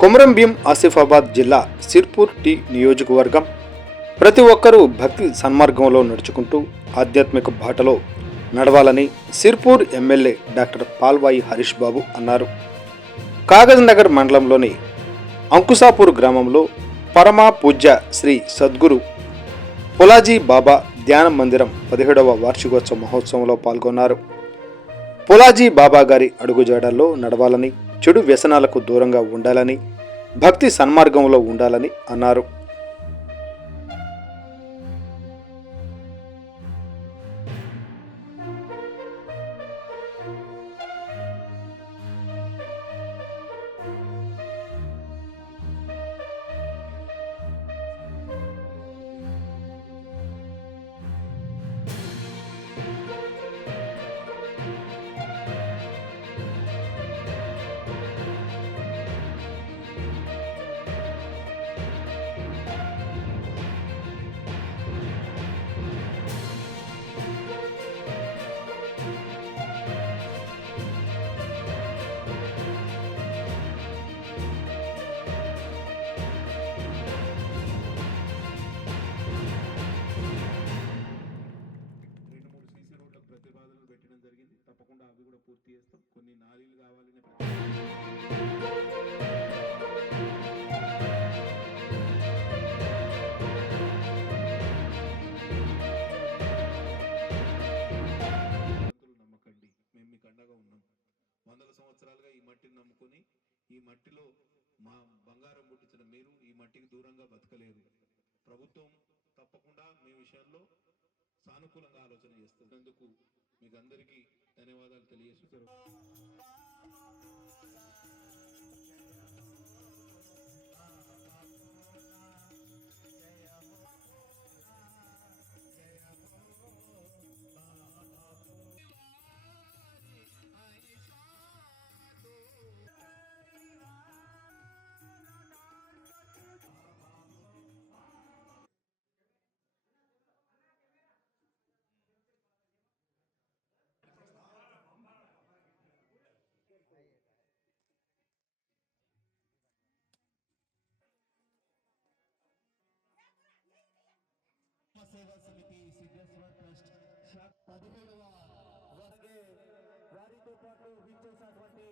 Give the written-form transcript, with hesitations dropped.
కొమరంభీం ఆసిఫాబాద్ జిల్లా సిర్పూర్ టీ నియోజకవర్గం ప్రతి ఒక్కరూ భక్తి సన్మార్గంలో నడుచుకుంటూ ఆధ్యాత్మిక బాటలో నడవాలని సిర్పూర్ ఎమ్మెల్యే డాక్టర్ పాల్వాయి హరీష్ బాబు అన్నారు. కాగజ్ నగర్ మండలంలోని అంకుసాపూర్ గ్రామంలో పరమ పూజ్య శ్రీ సద్గురు పులాజీ బాబా ధ్యాన మందిరం 17వ వార్షికోత్సవ మహోత్సవంలో పాల్గొన్నారు. పులాజీ బాబా గారి అడుగుజాడల్లో నడవాలని, చెడు వ్యసనాలకు దూరంగా ఉండాలని, భక్తి సన్మార్గంలో ఉండాలని అన్నారు. ప్రతిపాదనలు పెట్టడం జరిగింది. తప్పకుండా అవి కూడా పూర్తి చేస్తాం. కొన్ని నాలీలు కావాలని నమ్మకండి, మేము మీకు అండగా ఉన్నాం. వందల సంవత్సరాలుగా ఈ మట్టిని నమ్ముకొని, ఈ మట్టిలో మా బంగారం పుట్టించిన మీరు ఈ మట్టికి దూరంగా బతకలేరు. ప్రభుత్వం తప్పకుండా మీ విషయంలో సానుకూలంగా ఆలోచన చేస్తున్నందుకు మీకు అందరికీ ధన్యవాదాలు తెలియజేస్తూ సేవా సమితి సిద్ధేశ్వర ట్రస్ట్ 17వ వారితో పాటు విచ్చేసినటువంటి